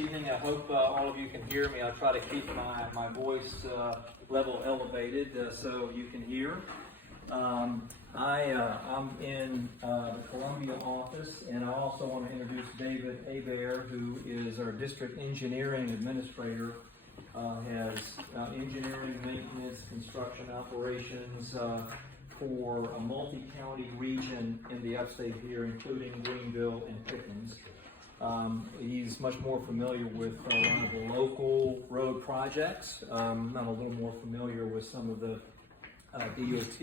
evening. I hope all of you can hear me. I'll try to keep my voice level elevated so you can hear. I'm in the Columbia office, and I also want to introduce David Hebert, who is our district engineering administrator. Has engineering, maintenance, construction operations for a multi-county region in the upstate here, including Greenville and Pickens. He's much more familiar with a lot of the local road projects. I'm a little more familiar with some of the DOT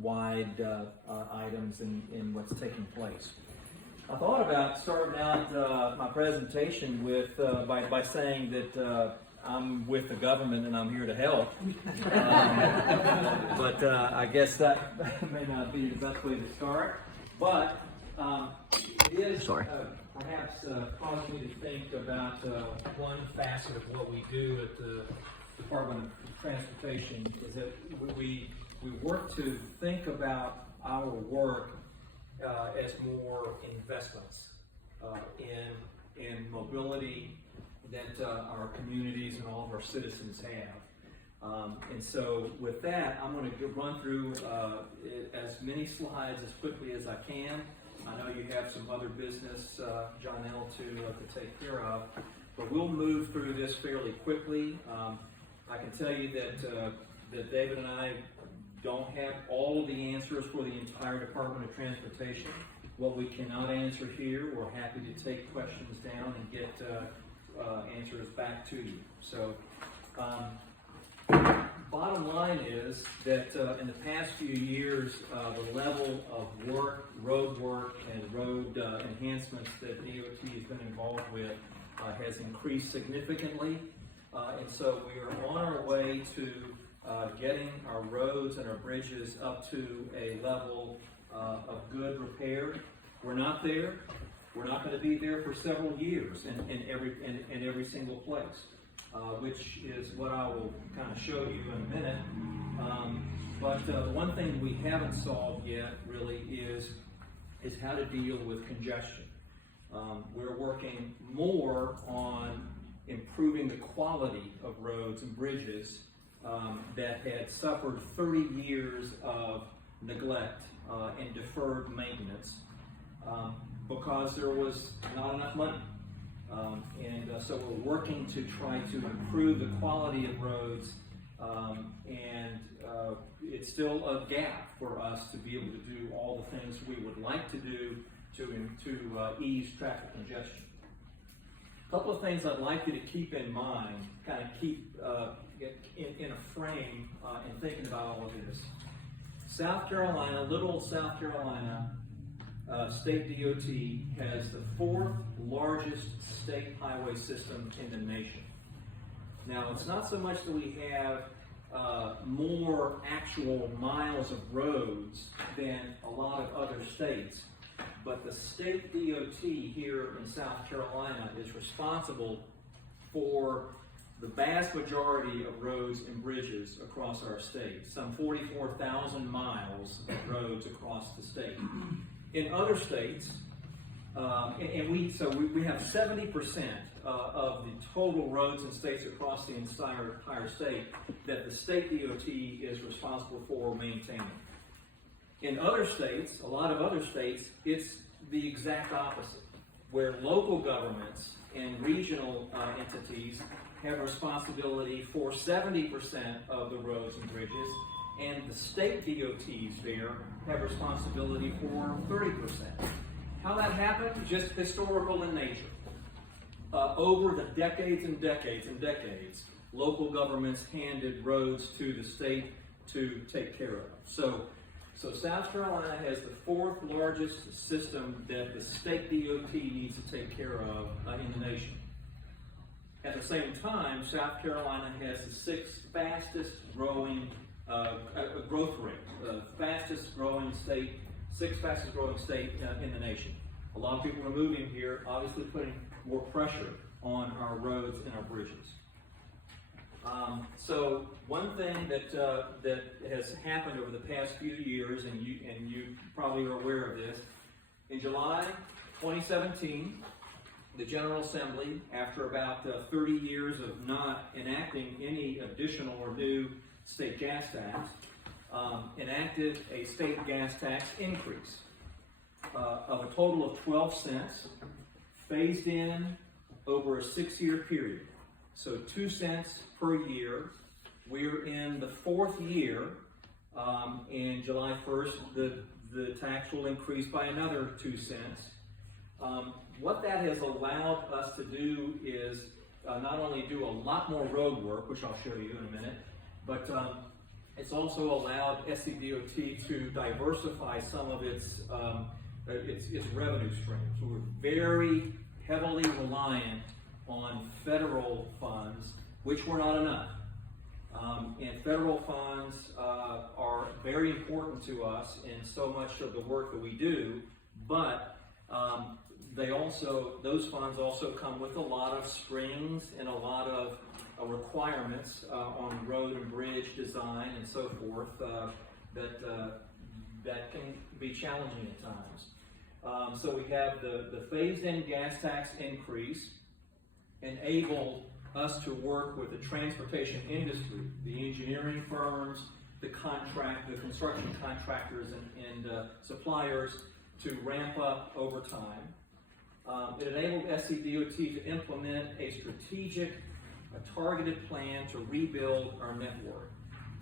wide items in what's taking place. I thought about starting out my presentation with by saying that I'm with the government and I'm here to help, but I guess that may not be the best way to start. But it is perhaps caused me to think about one facet of what we do at the Department of Transportation, is that we work to think about our work as more investments in mobility that our communities and all of our citizens have. And so with that, I'm going to run through as many slides as quickly as I can. I know you have some other business, John L., to take care of, but we'll move through this fairly quickly. I can tell you that David and I don't have all of the answers for the entire Department of Transportation. What we cannot answer here, we're happy to take questions down and get answers back to you. So, bottom line is that in the past few years, the level of work, road work, and road enhancements that DOT has been involved with has increased significantly. And so we are on our way to getting our roads and our bridges up to a level of good repair. We're not there. We're not going to be there for several years in every single place, which is what I will kind of show you in a minute. But the one thing we haven't solved yet really is how to deal with congestion. We're working more on improving the quality of roads and bridges that had suffered 30 years of neglect and deferred maintenance because there was not enough money. So we're working to try to improve the quality of roads, and it's still a gap for us to be able to do all the things we would like to do to ease traffic congestion. A couple of things I'd like you to keep in mind, kind of keep in a frame in thinking about all of this. South Carolina, little South Carolina, State DOT has the 4th largest state highway system in the nation. Now, it's not so much that we have more actual miles of roads than a lot of other states, but the state DOT here in South Carolina is responsible for the vast majority of roads and bridges across our state, some 44,000 miles of roads across the state. In other states, we have 70% of the total roads and states across the entire state that the state DOT is responsible for maintaining. In other states, a lot of other states, it's the exact opposite, where local governments and regional entities have responsibility for 70% of the roads and bridges, and the state DOTs there have responsibility for 30%. How that happened? Just historical in nature. Over the decades and decades and decades, local governments handed roads to the state to take care of. So South Carolina has the 4th largest system that the state DOT needs to take care of in the nation. At the same time, South Carolina has the 6th fastest growing growth rate, the fastest growing state, 6th fastest growing state in the nation. A lot of people are moving here, obviously putting more pressure on our roads and our bridges. So one thing that has happened over the past few years, and you probably are aware of this, in July 2017, the General Assembly, after about 30 years of not enacting any additional or new state gas tax, enacted a state gas tax increase of a total of 12 cents, phased in over a 6-year period. So 2 cents per year. We're in the 4th year, and July 1st, the tax will increase by another 2 cents. What that has allowed us to do is not only do a lot more road work, which I'll show you in a minute, but it's also allowed SCDOT to diversify some of its revenue streams. We're very heavily reliant on federal funds, which were not enough. And federal funds are very important to us in so much of the work that we do, but those funds also come with a lot of strings and a lot of requirements on road and bridge design and so forth that can be challenging at times. So we have the phased-in gas tax increase enabled us to work with the transportation industry, the engineering firms, the construction contractors and suppliers to ramp up over time. It enabled SCDOT to implement a strategic, targeted plan to rebuild our network.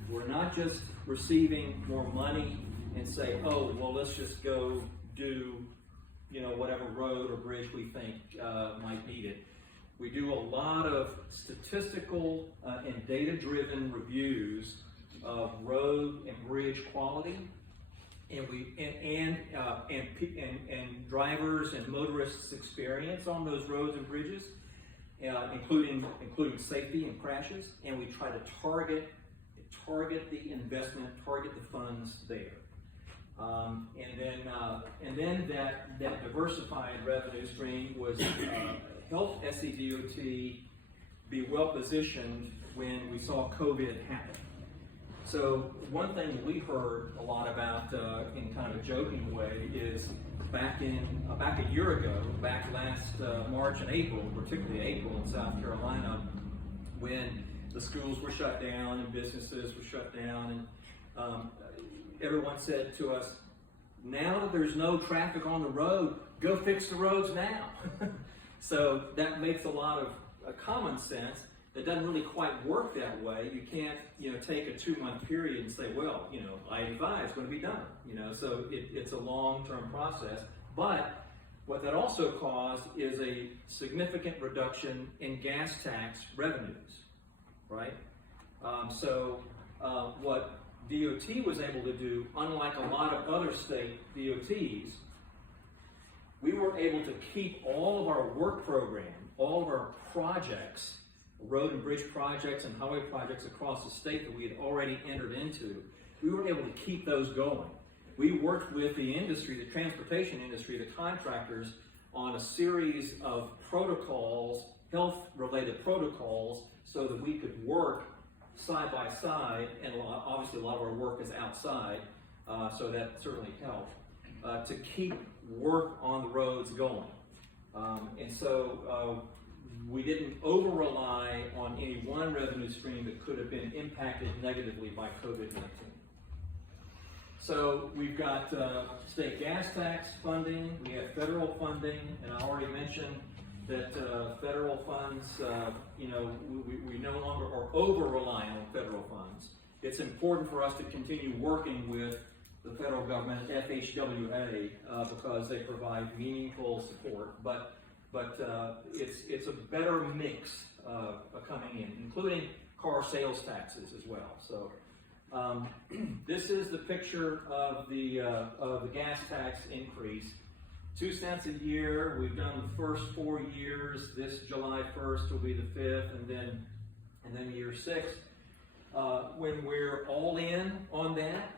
We're not just receiving more money and say, oh, well, let's just go do, whatever road or bridge we think might need it. We do a lot of statistical and data-driven reviews of road and bridge quality, and drivers and motorists' experience on those roads and bridges, including safety and crashes. And we try to target the investment, target the funds there. And then that diversified revenue stream was helped SCDOT be well positioned when we saw COVID happen. So one thing we heard a lot about in kind of a joking way is back a year ago, back last March and April, particularly April in South Carolina, when the schools were shut down and businesses were shut down, and everyone said to us, now that there's no traffic on the road, go fix the roads now. So that makes a lot of common sense. That doesn't really quite work that way. You can't, take a 2-month period and say, well, I-85 is going to be done. So it's a long-term process. But what that also caused is a significant reduction in gas tax revenues, right? What DOT was able to do, unlike a lot of other state DOTs, we were able to keep all of our work program, all of our projects, road and bridge projects and highway projects across the state that we had already entered into. We were able to keep those going. We worked with the industry, the transportation industry, the contractors, on a series of protocols, health-related protocols, so that we could work side by side, and obviously a lot of our work is outside, so that certainly helped, to keep work on the roads going. We didn't over-rely on any one revenue stream that could have been impacted negatively by COVID-19. So we've got state gas tax funding, we have federal funding, and I already mentioned that federal funds, we no longer are over-relying on federal funds. It's important for us to continue working with the federal government, FHWA, because they provide meaningful support. But it's a better mix coming in, including car sales taxes as well. So this is the picture of the gas tax increase. 2 cents a year. We've done the first 4 years. This July 1st will be the 5th, and then year 6. When we're all in on that,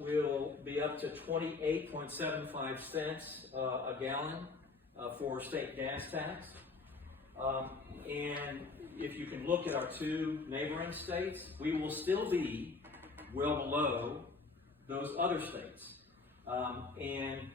we'll be up to 28.75 cents a gallon for state gas tax. And if you can look at our 2 neighboring states, we will still be well below those other states. And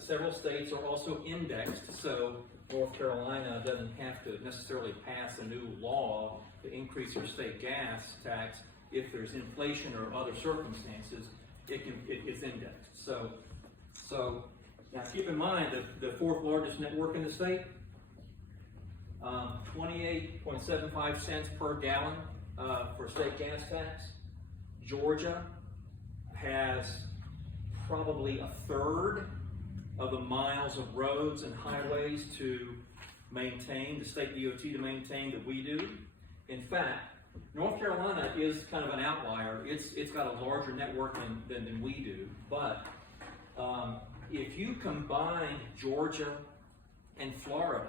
Several states are also indexed, so North Carolina doesn't have to necessarily pass a new law to increase their state gas tax. If there's inflation or other circumstances, it's indexed. So now keep in mind that the fourth largest network in the state, 28.75 cents per gallon for state gas tax. Georgia has probably a third of the miles of roads and highways to maintain, the state DOT to maintain, that we do. In fact, North Carolina is kind of an outlier. It's got a larger network than we do, but if you combine Georgia and Florida,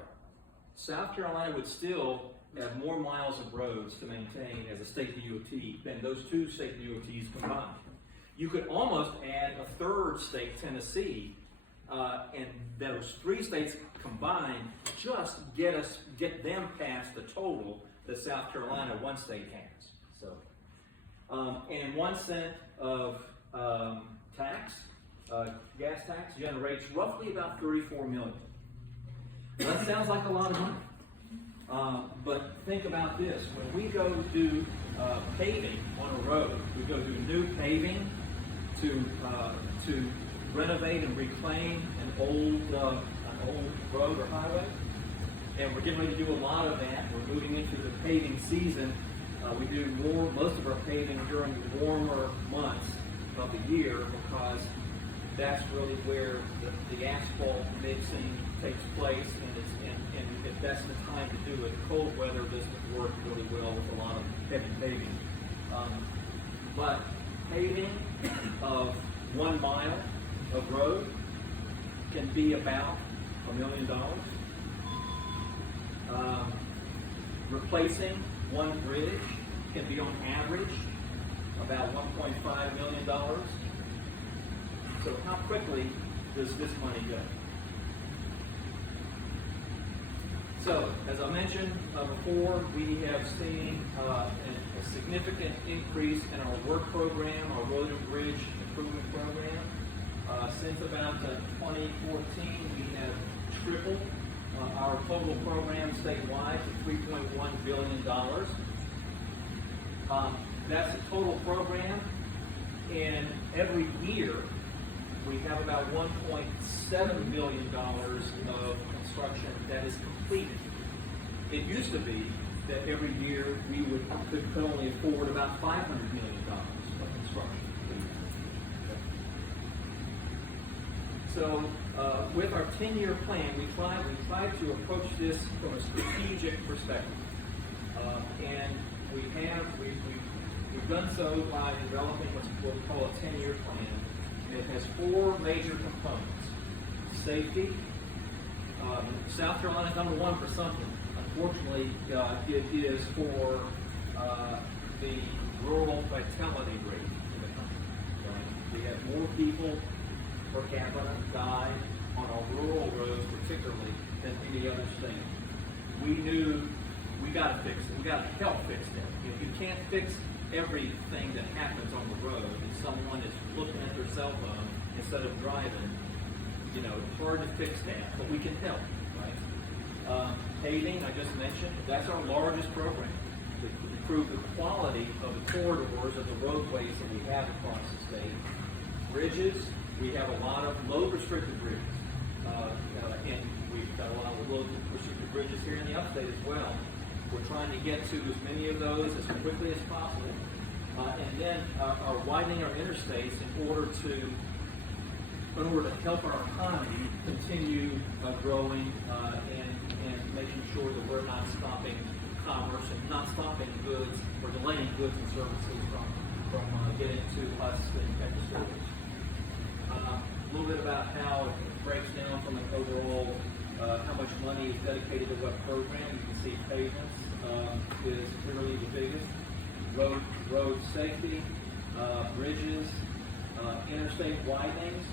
South Carolina would still have more miles of roads to maintain as a state DOT than those two state DOTs combined. You could almost add a third state, Tennessee, and those three states combined just get them past the total that South Carolina, one state, has. So, and 1 cent of tax, gas tax, generates roughly about $34 million. That sounds like a lot of money. But think about this: when we go do paving on a road, we go do new paving to renovate and reclaim an old road or highway, and we're getting ready to do a lot of that. We're moving into the paving season. We do most of our paving during the warmer months of the year, because that's really where the asphalt mixing takes place, and if that's the time to do it. Cold weather doesn't work really well with a lot of heavy paving. But paving of 1 mile of road can be about $1 million. Replacing one bridge can be on average about $1.5 million. So how quickly does this money go? So, as I mentioned before, we have seen a significant increase in our work program, our road and bridge improvement program. Since about 2014, we have tripled our total program statewide to $3.1 billion. That's a total program, and every year we have about $1.7 billion of construction that is completed. It used to be that every year we could only afford about $500 million of construction. So with our 10-year plan, we try to approach this from a strategic perspective. And we've done so by developing what we call a 10-year plan. It has 4 major components. Safety. South Carolina is number 1 for something. Unfortunately, it is for the rural vitality rate in the country. We have more people per capita die on our rural roads, particularly, than any other state. We knew we got to fix it. We got to help fix that. If you can't fix everything that happens on the road, and someone is looking at their cell phone instead of driving, it's hard to fix that, but we can help, right? Paving, I just mentioned, that's our largest program to improve the quality of the corridors of the roadways that we have across the state. Bridges, we have a lot of load-restricted bridges, and we've got a lot of load-restricted bridges here in the upstate as well. We're trying to get to as many of those as quickly as possible, and then are widening our interstates in order to help our economy continue growing and making sure that we're not stopping commerce and not stopping goods or delaying goods and services from getting to us at the stores. A little bit about how it breaks down from an overall, how much money is dedicated to what program. You can see pavements is clearly the biggest. Road safety, bridges, interstate widenings.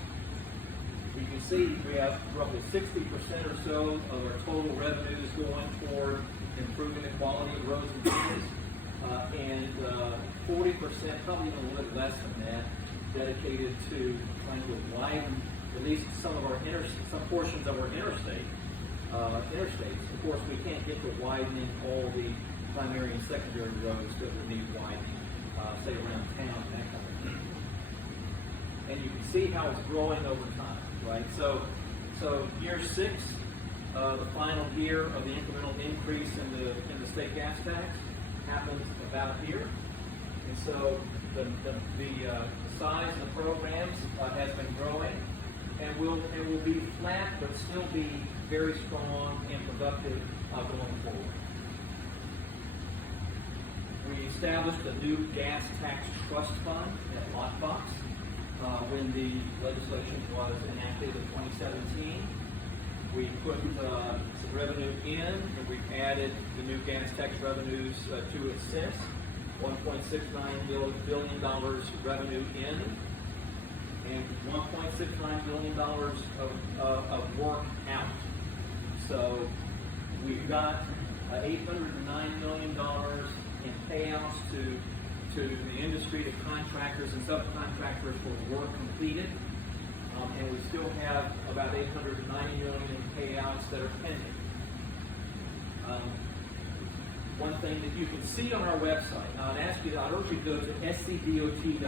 You can see we have roughly 60% or so of our total revenues going toward improving the quality of roads and bridges, and 40%, probably even a little less than that, dedicated to trying to widen at least some portions of our interstates. Of course, we can't get to widening all the primary and secondary roads that would need widening, say around town and that kind of thing. And you can see how it's growing over time, right? So year 6, the final year of the incremental increase in the state gas tax happens about here. And so the size of the programs has been growing, and will be flat, but still be very strong and productive going forward. We established a new gas tax trust fund at Lockbox when the legislation was enacted in 2017. We put some revenue in, and we've added the new gas tax revenues to it since. $1.69 billion revenue in, and $1.69 billion of work out. So we've got $809 million in payouts to the industry, to contractors and subcontractors for work completed. And we still have about $890 million in payouts that are pending. One thing that you can see on our website, I'd urge you to go to scdot.org.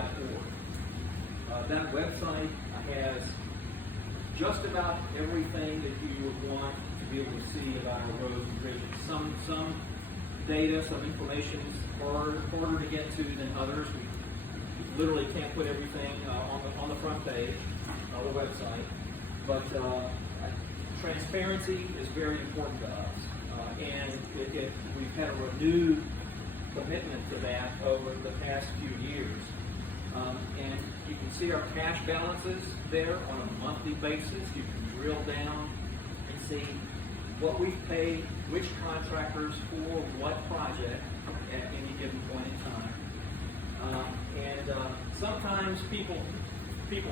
That website has just about everything that you would want to be able to see about our roads and bridges. Some data, some information is harder to get to than others. We literally can't put everything on the front page of the website, but transparency is very important to us. And we've had a renewed commitment to that over the past few years. And you can see our cash balances there on a monthly basis. You can drill down and see what we've paid, which contractors for what project at any given point in time. Sometimes people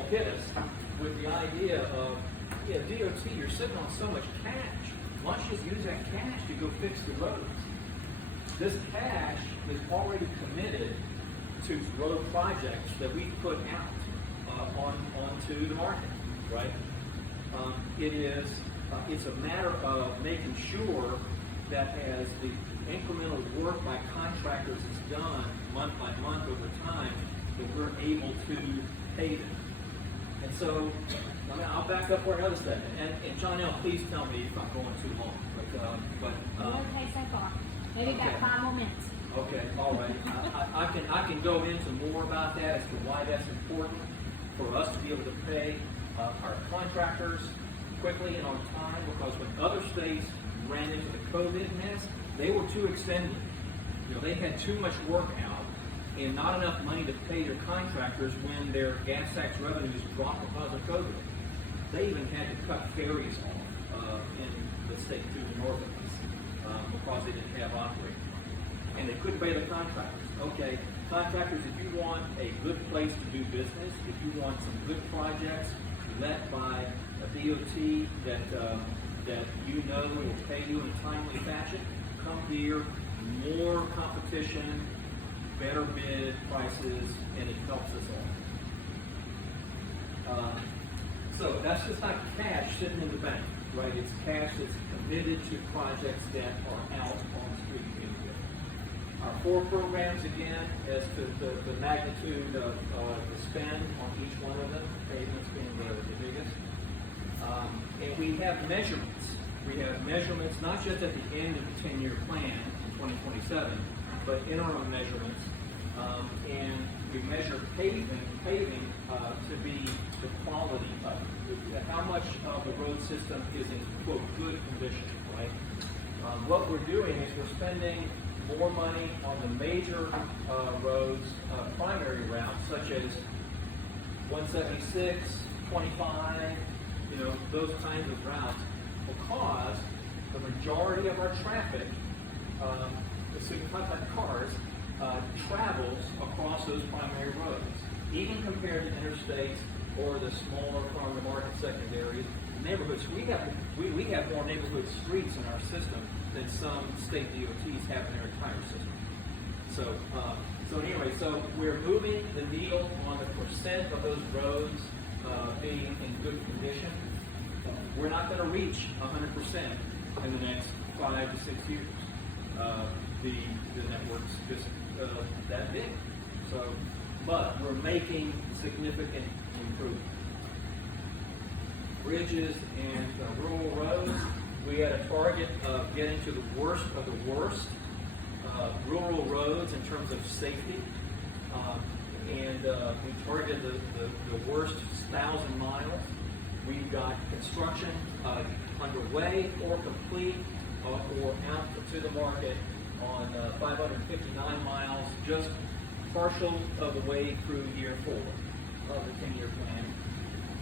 hit us with the idea of, DOT, you're sitting on so much cash. Why don't you just use that cash to go fix the roads? This cash is already committed to road projects that we put out onto the market, right? It's a matter of making sure that as the incremental work by contractors is done month by month over time, that we're able to pay them. And so, I'll back up for another second. And John, please tell me if I'm going too long. Okay, so far. Maybe about 5 more minutes. Okay, all right. I can go into more about that as to why that's important for us to be able to pay our contractors quickly and on time, because when other states ran into the COVID mess, they were too extended. They had too much work out and not enough money to pay their contractors when their gas tax revenues dropped because of COVID. They even had to cut ferries off in the state to the north of us because they didn't have operating money. And they couldn't pay the contractors. Okay, contractors, if you want a good place to do business, if you want some good projects led by a DOT that you know will pay you in a timely fashion, come here. More competition, better bid prices, and it helps us all. So that's just not cash sitting in the bank, right? It's cash that's committed to projects that are out on the street being built. Our 4 programs, again, as to the magnitude of the spend on each one of them, payments being the biggest. And we have measurements. We have measurements not just at the end of the 10-year plan in 2027, but interim measurements. And we measure paving to be the quality of it. How much of the road system is in, quote, good condition, right? What we're doing is we're spending more money on the major roads, primary routes, such as 176, 25, those kinds of routes, because the majority of our traffic, cars, travels across those primary roads, even compared to interstates or the smaller farm-to-market secondaries neighborhoods. We have more neighborhood streets in our system than some state DOTs have in their entire system. So anyway, so we're moving the needle on the percent of those roads being in good condition. We're not going to reach 100% in the next 5 to 6 years. The network's just that big. So, but we're making significant improvements. Bridges and rural roads, we had a target of getting to the worst of the worst rural roads in terms of safety. We targeted the worst 1,000 miles. We've got construction underway or complete or out to the market on 559 miles, just partial of the way through year 4 of the 10-year plan.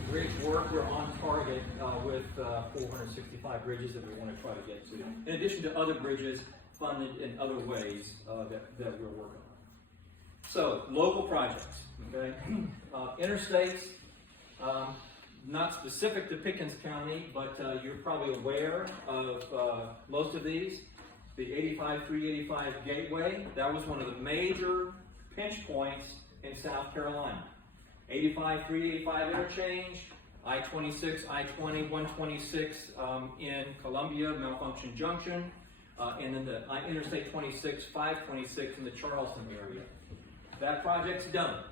Bridge work, we're on target with 465 bridges that we want to try to get to, in addition to other bridges funded in other ways that we're working on. So, local projects, okay? Interstates, not specific to Pickens County, but you're probably aware of most of these. The 85-385 Gateway, that was one of the major pinch points in South Carolina. 85-385 interchange, I-26, I-20, 126 in Columbia, Malfunction Junction, and then the Interstate 26, 526 in the Charleston area. That project's done.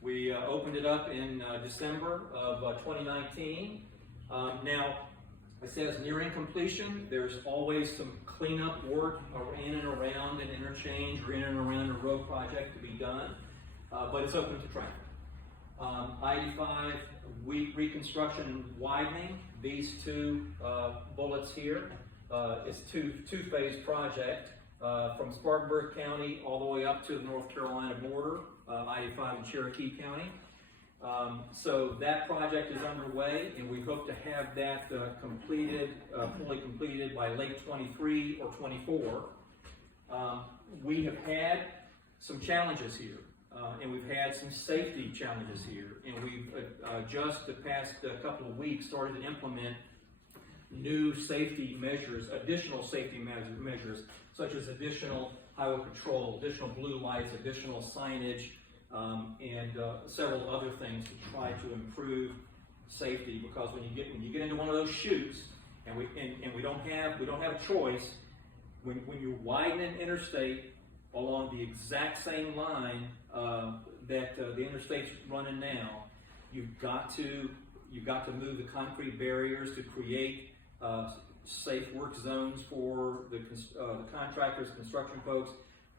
We opened it up in December of 2019. Now, it says nearing completion. There's always some cleanup work in and around an interchange or in and around a road project to be done, but it's open to traffic. I-85 reconstruction and widening, these two bullets here. It's two-phase project from Spartanburg County all the way up to the North Carolina border, I-85 in Cherokee County. So that project is underway, and we hope to have that fully completed by late 23 or 24. We have had some challenges here. And we've had some safety challenges here, and we've just the past couple of weeks started to implement new safety measures, additional safety measures, such as additional highway patrol, additional blue lights, additional signage, and several other things to try to improve safety. Because when you get into one of those chutes, and we don't have a choice, when you widen an interstate along the exact same line that the interstate's running now, you've got to move the concrete barriers to create safe work zones for the contractors, construction folks,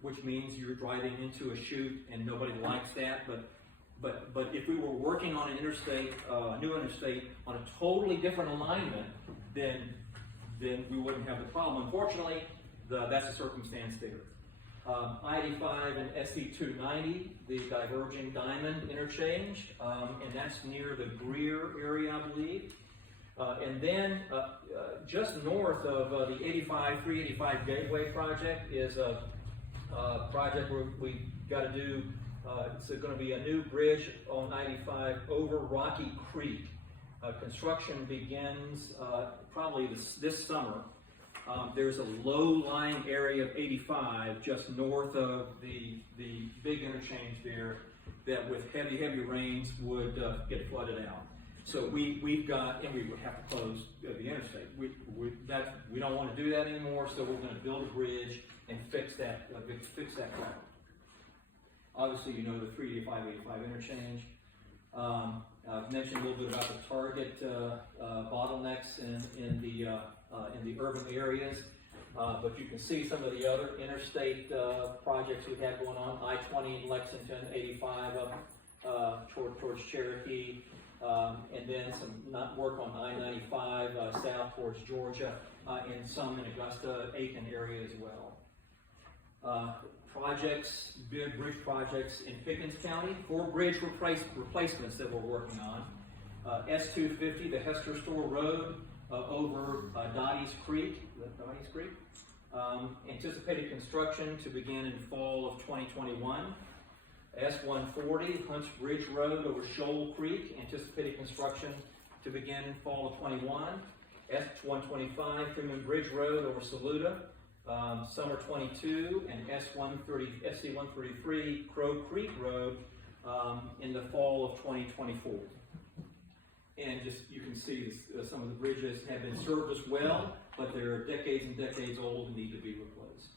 which means you're driving into a chute, and nobody likes that. But if we were working on an interstate, a new interstate, on a totally different alignment, then we wouldn't have the problem. Unfortunately, that's the circumstance there. I-85 and SC290, the diverging diamond interchange, and that's near the Greer area, I believe. And then just north of the 85-385 Gateway project is a project where we got to do, it's going to be a new bridge on 95 over Rocky Creek. Construction begins probably this summer. There's a low-lying area of 85 just north of the big interchange there that with heavy rains would get flooded out. So we've got, and we would have to close the interstate. We don't want to do that anymore, so we're going to build a bridge and fix that problem. Obviously, you know the 385-85 interchange. I've mentioned a little bit about the target bottlenecks in the urban areas, but you can see some of the other interstate projects we've had going on. I-20 in Lexington, 85 up towards Cherokee, and then some work on I-95 south towards Georgia, and some in Augusta, Aiken area as well. Big bridge projects in Pickens County, 4 bridge replacements that we're working on. S250, the Hester Store Road over Dottie's Creek. Anticipated construction to begin in fall of 2021. S140, Hunts Bridge Road over Shoal Creek. Anticipated construction to begin in fall of 21. S125, Freeman Bridge Road over Saluda. Summer 22, and SC133 Crow Creek Road in the fall of 2024. And just, you can see some of the bridges have been serviced well, but they're decades and decades old and need to be replaced.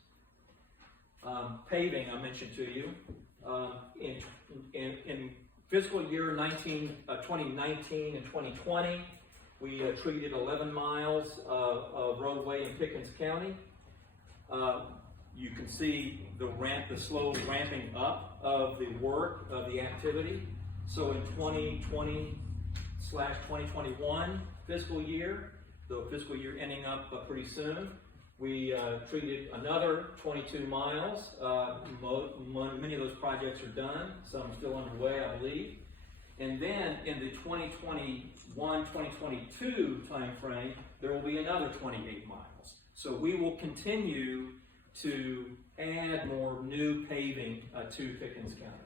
Paving, I mentioned to you. In fiscal year 2019 and 2020, we treated 11 miles of roadway in Pickens County. You can see the slow ramping up of the work, of the activity. So in 2020/2021 fiscal year, the fiscal year ending up pretty soon, we treated another 22 miles. Many of those projects are done, some still underway, I believe. And then in the 2021-2022 timeframe, there will be another 28 miles. So we will continue to add more new paving to Pickens County.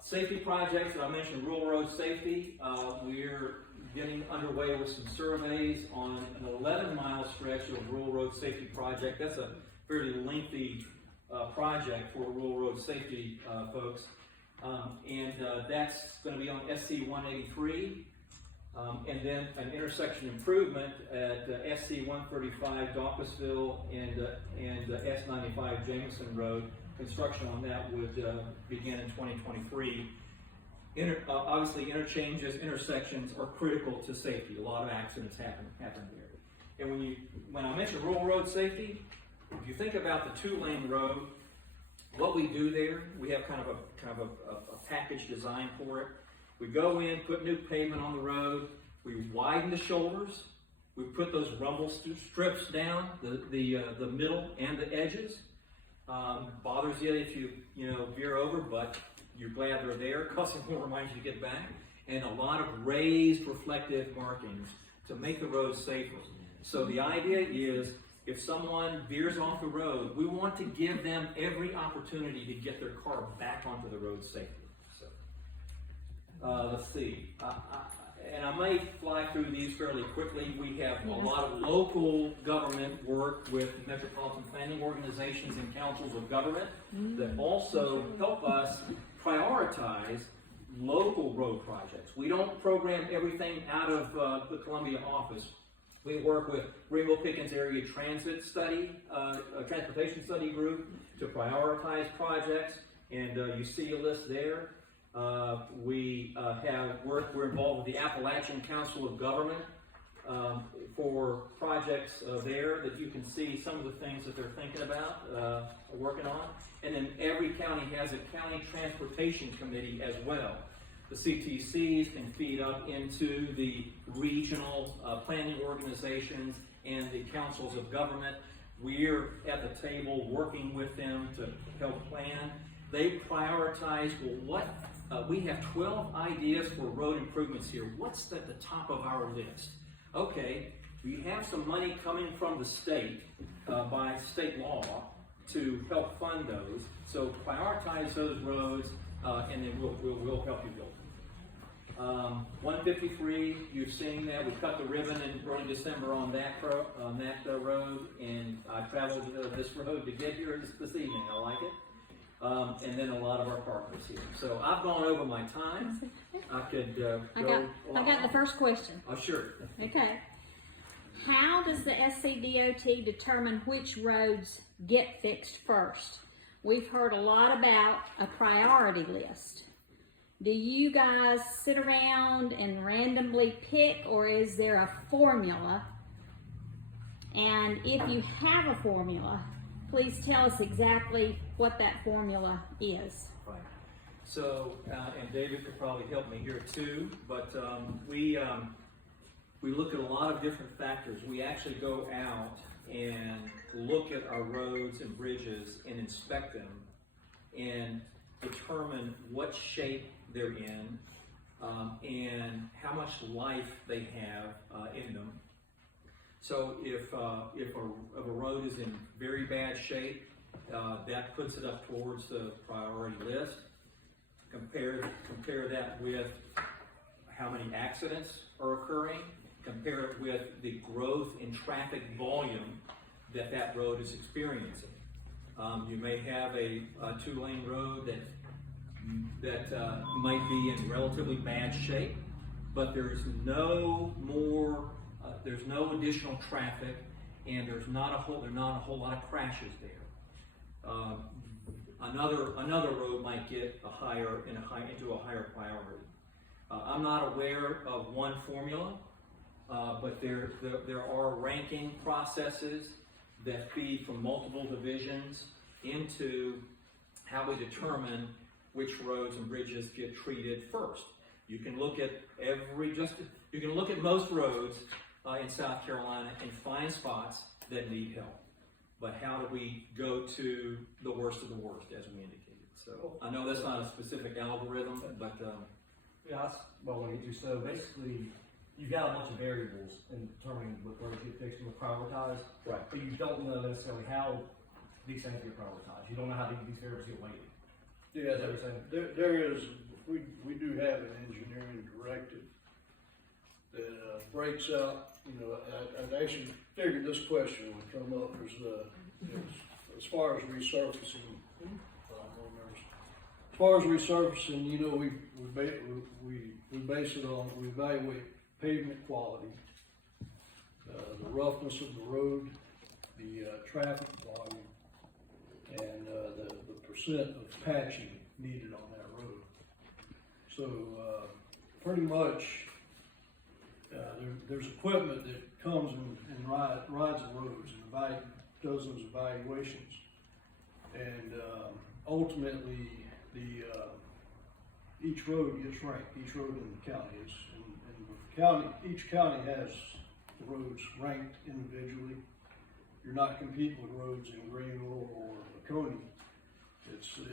Safety projects that I mentioned, rural road safety, we're getting underway with some surveys on an 11-mile stretch of rural road safety project. That's a fairly lengthy project for rural road safety folks. That's going to be on SC 183. And then an intersection improvement at SC 135 Dawkesville and S95 Jameson Road. Construction on that would begin in 2023. Obviously, intersections are critical to safety. A lot of accidents happen there. And when I mention rural road safety, if you think about the two-lane road, what we do there, we have kind of a package design for it. We go in, put new pavement on the road, we widen the shoulders, we put those rumble strips down, the middle and the edges. Bothers you if you veer over, but you're glad they're there because it will remind you to get back. And a lot of raised reflective markings to make the road safer. So the idea is, if someone veers off the road, we want to give them every opportunity to get their car back onto the road safely. So, let's see. And I may fly through these fairly quickly. We have a lot of local government work with metropolitan planning organizations and councils of government that also help us prioritize local road projects. We don't program everything out of the Columbia office. We work with Greenville Pickens Area Transit Study, Transportation Study Group to prioritize projects, and you see a list there. We're involved with the Appalachian Council of Government for projects there that you can see some of the things that they're thinking about, working on. And then every county has a county transportation committee as well. The CTCs can feed up into the regional planning organizations and the councils of government. We're at the table working with them to help plan. They prioritize, we have 12 ideas for road improvements here. What's at the top of our list? Okay, we have some money coming from the state by state law to help fund those. So prioritize those roads, and then we'll help you build them. 153, you've seen that. We cut the ribbon in early December on that road, and I traveled this road to get here this evening. I like it. And then a lot of our partners here. So I've gone over my time. I could I got the first question. Oh, sure. Okay. How does the SCDOT determine which roads get fixed first? We've heard a lot about a priority list. Do you guys sit around and randomly pick, or is there a formula? And if you have a formula, please tell us exactly what that formula is. Right. So, and David could probably help me here too, but we look at a lot of different factors. We actually go out and look at our roads and bridges and inspect them and determine what shape they're in and how much life they have in them. So if a road is in very bad shape, that puts it up towards the priority list. Compare that with how many accidents are occurring. Compare it with the growth in traffic volume that road is experiencing. You may have a two-lane road that that might be in relatively bad shape, but there's no more, there's no additional traffic, and there's not a whole lot of crashes there. Another road might get into a higher priority. I'm not aware of one formula, but there are ranking processes that feed from multiple divisions into how we determine which roads and bridges get treated first. You can look at you can look at most roads in South Carolina and find spots that need help. But how do we go to the worst of the worst, as we indicated? So I know that's not a specific algorithm, but yeah, that's what I want to get to. So basically, you've got a bunch of variables in determining what roads get fixed and what prioritized. Right. But you don't know necessarily how these things get prioritized. You don't know how these variables get weighted. Yeah, Is that what you're saying? there is, we do have an engineering directive that breaks out, I actually figured this question would come up. As far as resurfacing, as far as resurfacing, we base it on, we evaluate pavement quality, the roughness of the road, the traffic volume, and the percent of patching needed on that road. So pretty much there's equipment that comes and rides the roads and does those evaluations. And ultimately, each road gets ranked, each road in the county is, and each county has the roads ranked individually. You're not competing with roads in Greenville or Laconia.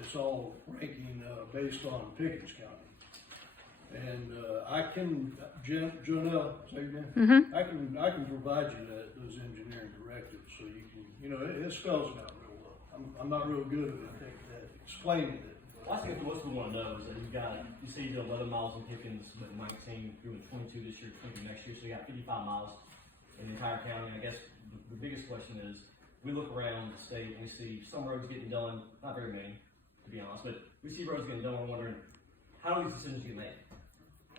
It's all ranking based on Pickens County. And I can, Jonelle, say your name? I can provide you those engineering directives so you can, it spells it out real well. I'm not real good at explaining it. Well, I think most people want to know is that you say you do 11 miles in Pickens, but 19, you're doing 22 this year, 20 next year, so you got 55 miles in the entire county. And I guess the biggest question is, we look around the state and we see some roads getting done, not very many, to be honest, but we see roads getting done and we're wondering, how do these decisions get made?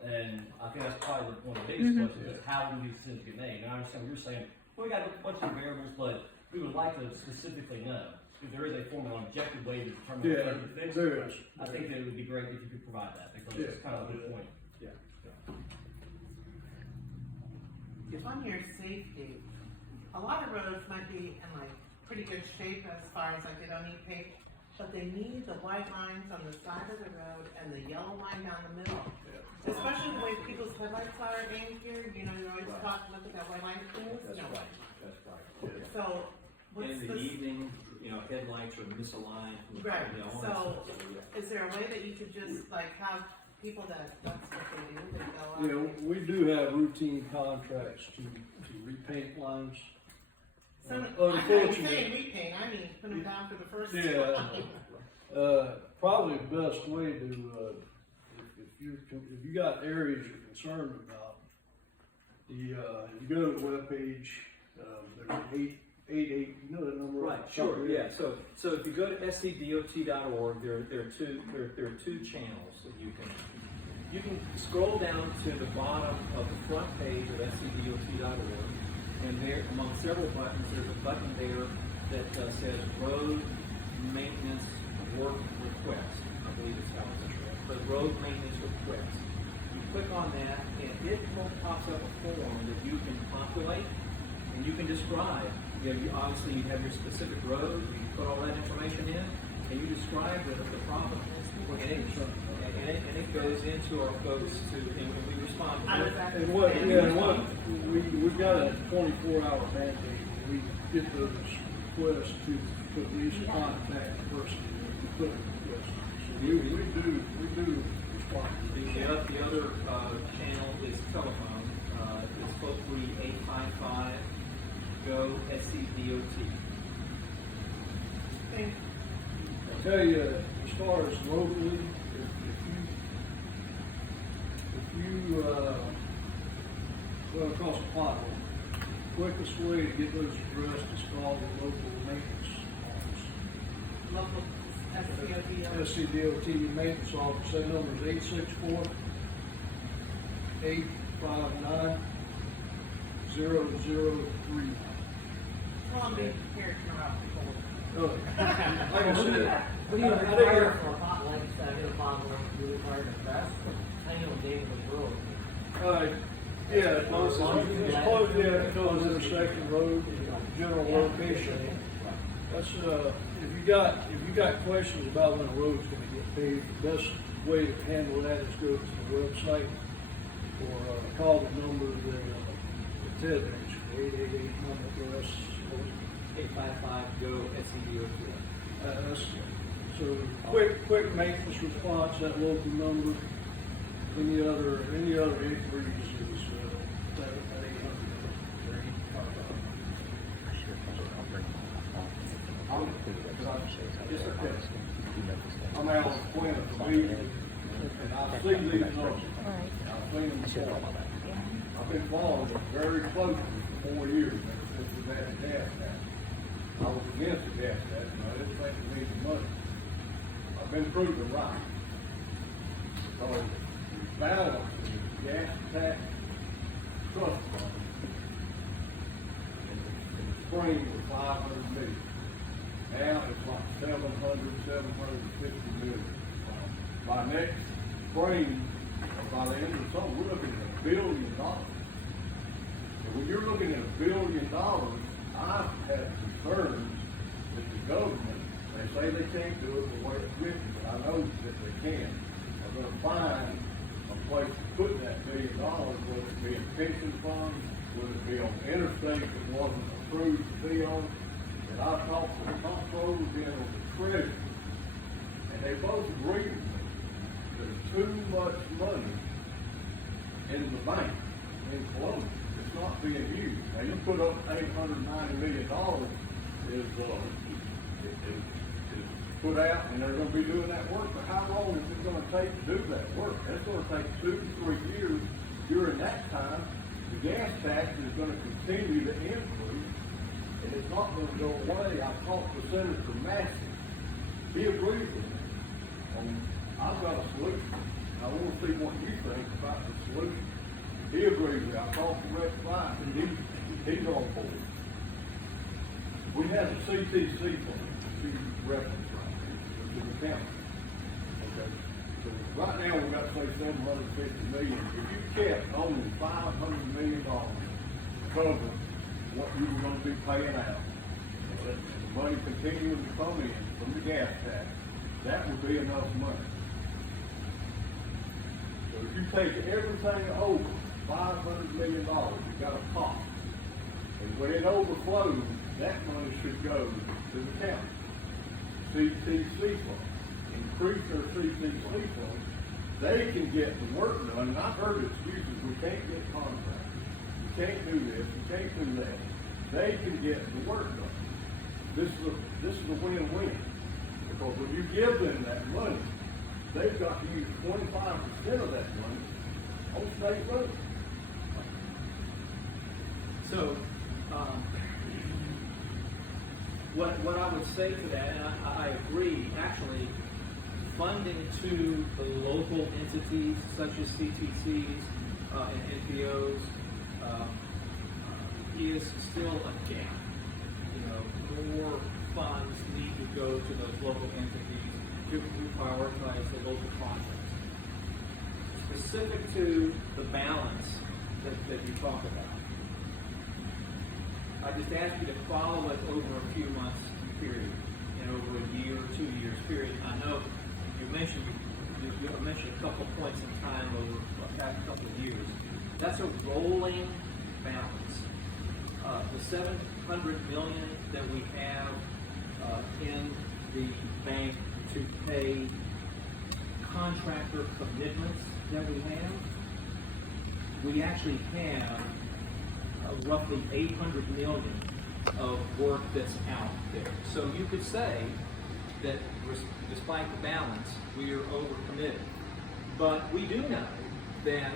And I think that's probably one of the biggest questions is, how do these decisions get made? And I understand what you're saying, well, we got a bunch of variables, but we would like to specifically know if there is a formula, an objective way to determine what to fix. There is. I think that it would be great if you could provide that, because it's kind of a good point. yeah. If on your safety, a lot of roads might be in like pretty good shape as far as like they don't need paint, but they need the white lines on the side of the road and the yellow line down the middle. Yeah. Especially the way people's headlights are aimed here, you always talk, look at that white line, please. That's No. right. That's right. So, what's In the this, evening, headlights are misaligned. right, all that so, stuff, yeah. is there a way that you could just like have people that's what they do, they go out? We do have routine contracts to repaint lines. So, I'm not even Unfortunately, saying repaint, I mean, put them down for the first. yeah, probably the best way to, if you got areas you're concerned about, you go to the webpage, there's 888, you know the number? Right, sure, yeah. So if you go to scdot.org, there are two channels that you can scroll down to the bottom of the front page of scdot.org, and there, among several buttons, there's a button there that says Road Maintenance Work Request. I believe it's how it's read, but Road Maintenance Request. You click on that, and it pops up a form that you can populate, and you can describe. Obviously you have your specific road, you put all that information in, and you describe the problem. And it goes into our folks and we respond. We've got a 24-hour mandate. We get those requests to at least contact the person who put the request. So we do respond. The other channel is telephone. It's toll free 855 GO SCDOT. I tell you, as far as locally, if you run across a pothole, quickest way to get those addressed is call the local maintenance office. Local SCDOT. SCDOT Maintenance Office, that number is 864-859-0039. Well, be here tomorrow. Oh, like I said, What do you require for a pot like that, in a pot like, do you require the best? I know David was yeah, it's close, yeah, close intersection road, general location. That's, if you got questions about when a road's gonna get paved, the best way to handle that is go to the website or, call the number that, Ted mentioned, 888 number, the rest. 855-GO SCDOT. That's, so quick maintenance response, that local number, any other inquiries is, that 800. I'm Alan Quinn from Eaton, and I've seen these numbers. I've seen them before. I've been following them very closely for 4 years, ever since we had a gas tax. I was against the gas tax, and I didn't think it needed money. I've been proven right. So, the balance of the gas tax trust fund in the spring was 500 million. Now it's like 750 million. By next spring, or by the end of summer, we're looking at $1 billion. And when you're looking at $1 billion, I've had concerns that the government, they say they can't do it the way it's written, but I know that they can. They're gonna find a place to put that $1 billion, whether it be in pension funds, whether it be on interstate that wasn't approved to be on. And I talked to the comptroller and the treasurer, and they both agreed with me. There's too much money in the bank in Columbus. It's not being used. Now you put up $890 million is put out, and they're going to be doing that work. But how long is it going to take to do that work? It's going to take 2 to 3 years. During that time, the gas tax is going to continue to increase, and it's not going to go away. I talked to Senator Massey. He agrees with me. I've got a solution. I want to see what you think about the solution. He agrees with me. I talked to Rex White, and he's on board. We have a CTC fund to reference right here, to the county. Okay. So right now, we've got, say, 750 million. If you kept only $500 million to cover what you were going to be paying out, and the money continuing to come in from the gas tax, that would be enough money. So if you take everything over $500 million, you've got a pot. And when it overflows, that money should go to the county. CTC fund. Increase their CTC fund. They can get the work done. And I've heard excuses, we can't get contractors. We can't do this, we can't do that. They can get the work done. This is a win-win. Because when you give them that money, they've got to use 25% of that money on state roads. So, what I would say to that, and I agree, actually, funding to the local entities such as CTCs and NPOs is still a gap. You know, more funds need to go to those local entities to prioritize the local projects. Specific to the balance that you talk about, I just ask you to follow it over a few months period, and over a year or 2 years period. I know you mentioned a couple points in time over the past couple of years. That's a rolling balance. The $700 million that we have in the bank to pay contractor commitments that we actually have roughly 800 million of work that's out there. So you could say that despite the balance, we are overcommitted. But we do know that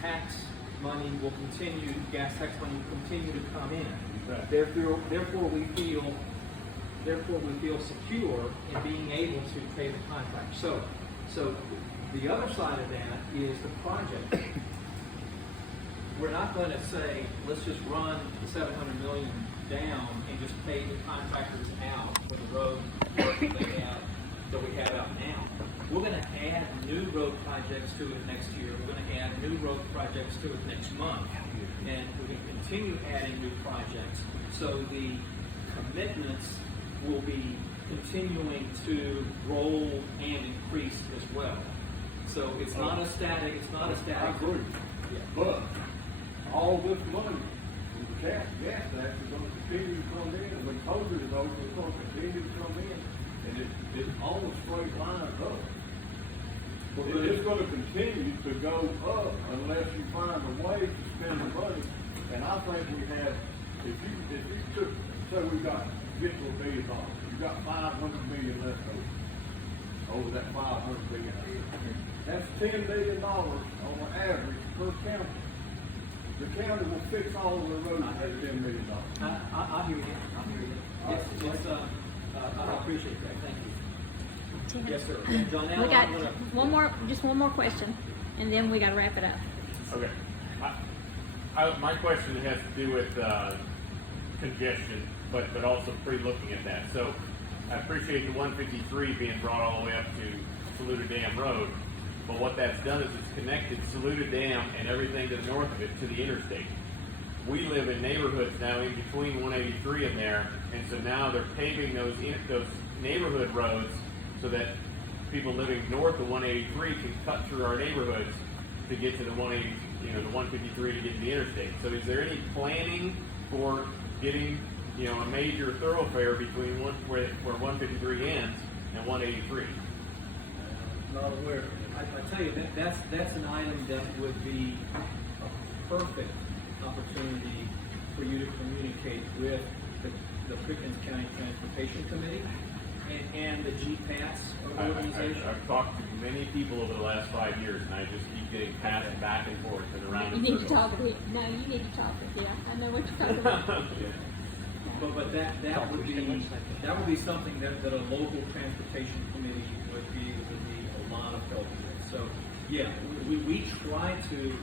tax money will continue, gas tax money will continue to come in. Exactly. Therefore we feel therefore we feel secure in being able to pay the contract. So the other side of that is the project. We're not going to say, let's just run the 700 million down and just pay the contractors out for the road work that we have out now. We're going to add new road projects to it next year. We're going to add new road projects to it next month. And we're going to continue adding new projects. So the commitments will be continuing to roll and increase as well. So it's not a static, I agree. Yeah. But all this money from the gas tax is gonna continue to come in, and when COVID is over, it's gonna continue to come in, and it's on a straight line up. It's gonna continue to go up unless you find a way to spend the money, and I think we have, if you took, say we got, get to $1 billion, you got 500 million left over that 500 million. That's $10 million on average per county. The county will fix all of the roads at $10 million. I hear you. I appreciate that. Thank you. Yes, sir. And John, now We got I'm gonna- one more question, and then we got to wrap it up. Okay. My question has to do with congestion, but also pre-looking at that. So I appreciate the 153 being brought all the way up to Saluda Dam Road, but what that's done is it's connected Saluda Dam and everything to the north of it to the interstate. We live in neighborhoods now in between 183 and there, and so now they're paving those neighborhood roads so that people living north of 183 can cut through our neighborhoods to get to the 180, the 153 to get to the interstate. So is there any planning for getting, a major thoroughfare between where 153 ends and 183? Not aware. I tell you, that's an item that would be a perfect opportunity for you to communicate with the Pickens County Transportation Committee and the GPATS organization. I've talked to many people over the last 5 years, and I just keep getting passed back and forth and around You in need to circles. talk to him. No, you need to talk to him. I know what you're talking about. But that would be something that a local transportation committee would be a lot of help with. So yeah, we try to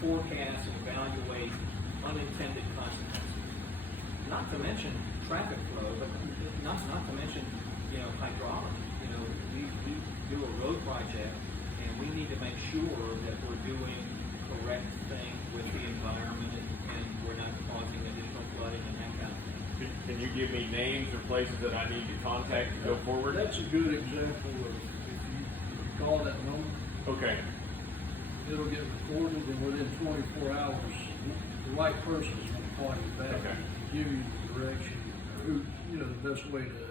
forecast and evaluate unintended consequences. Not to mention traffic flow, but not to mention hydraulic. We do a road project, and we need to make sure that we're doing correct thing with the environment and we're not causing additional flooding and that kind of thing. Can you give me names or places that I need to contact to go forward? That's a good example of if you call that number, Okay. it'll get recorded, and within 24 hours, the right person is going to call you back Okay. and give you the direction, or the best way to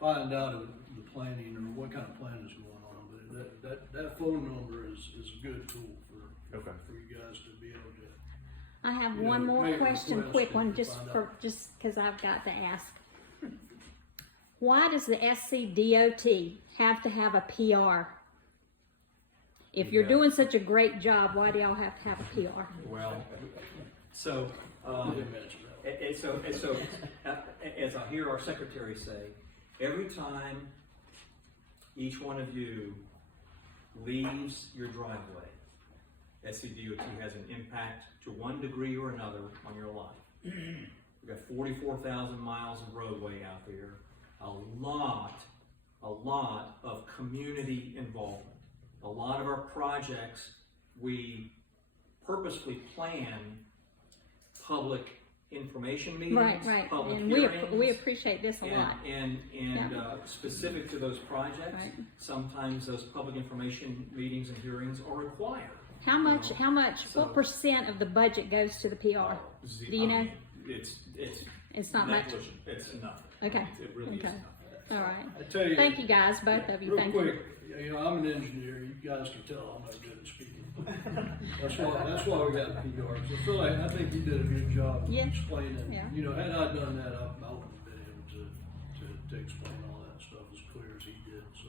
find out of the planning or what kind of plan is going on. But that phone number is a good tool for you guys to be able to. I have You know, one more make a question, request quick one, and just find for out. just because I've got to ask. Why does the SCDOT have to have a PR? If you're doing such a great job, why do y'all have to have a PR? Well, so, as I hear our secretary say, every time each one of you leaves your driveway, SCDOT has an impact to one degree or another on your life. We've got 44,000 miles of roadway out there, a lot of community involvement. A lot of our projects, we purposefully plan public information meetings, Right, public and hearings. we appreciate this a lot. And Yeah. specific to those projects, Right. sometimes those public information meetings and hearings are required. How much, So- what percent of the budget goes to the PR? Do you know? It's It's not much. negligent. It's nothing. Okay. It really is Okay. nothing. All right. I tell you. Thank you guys, both of you. Real Thank quick, you. I'm an engineer. You guys can tell I'm not good at speaking. That's why we got PRs. I think you did a good job Yeah. explaining. Yeah. Had I done that, I wouldn't have been able to explain all that stuff as clear as he did. So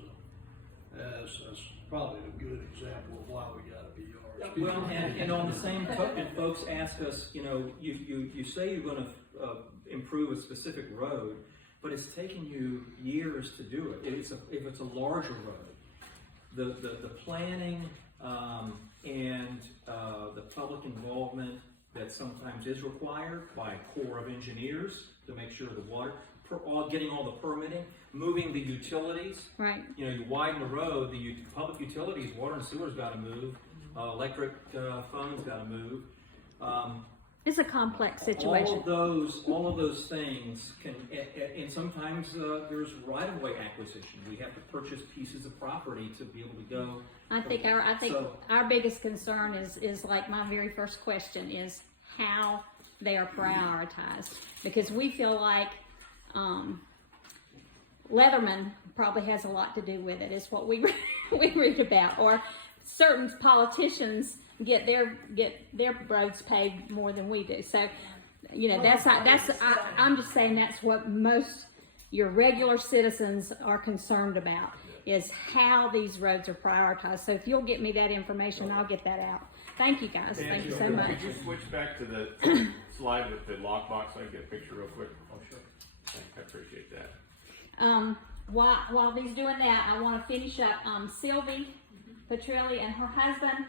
that's probably a good example of why we got a PR. Well, and on the same token, folks ask us, you say you're going to improve a specific road, but it's taken you years to do it. If it's a larger road, the planning and the public involvement that sometimes is required by a corps of engineers to make sure the water, getting all the permitting, moving the utilities. Right. You know, you widen the road, the public utilities, water and sewer's got to move, electric phone's got to move. It's a complex situation. All of those things can, and sometimes there's right-of-way acquisition. We have to purchase pieces of property to be able to go. I think our biggest concern is like my very first question is how they are prioritized, because we feel like Leatherman probably has a lot to do with it. It's what we read about, or certain politicians get their roads paved more than we do. So, you know, I'm just saying that's what most your regular citizens are concerned about, is how these roads are prioritized. So if you'll get me that information, I'll get that out. Thank you guys. Thank you so much. Could you switch back to the slide with the lockbox so I can get a picture real quick? Oh, sure. I appreciate that. While he's doing that, I want to finish up Sylvie Petrilli and her husband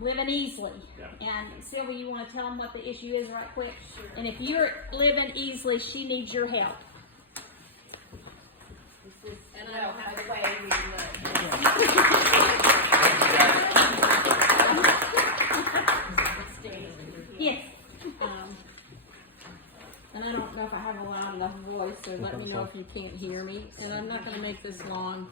live in Easley. Yeah. And Sylvie, you want to tell them what the issue is right quick? Sure. And if you're living Easley, she needs your help. And I don't have a way Yes. And I don't know if I have a loud enough voice, so let me know if you can't hear me. And I'm not gonna make this long.